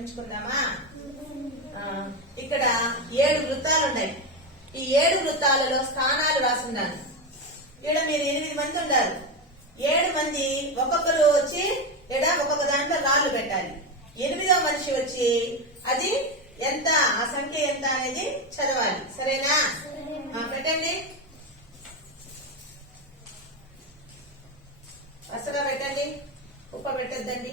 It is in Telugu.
గమనించుకుందామా? ఇక్కడ 7 వృత్తాలు ఉన్నాయి. ఈ 7 వృత్తాలలో స్థానాలు రాసున్నాను. ఇక్కడ మీరు 8 మంది ఉన్నారు. 7 మంది ఒక్కొక్కరు వచ్చి ఇక్కడ ఒక్కొక్క దాంట్లో రాళ్ళు పెట్టాలి. 8వ మనిషి వచ్చి అది ఎంత, ఆ సంఖ్య ఎంత అనేది చదవాలి. సరేనా? పెట్టండి, వరుసగా పెట్టండి, ఉప్ప పెట్టద్దండి.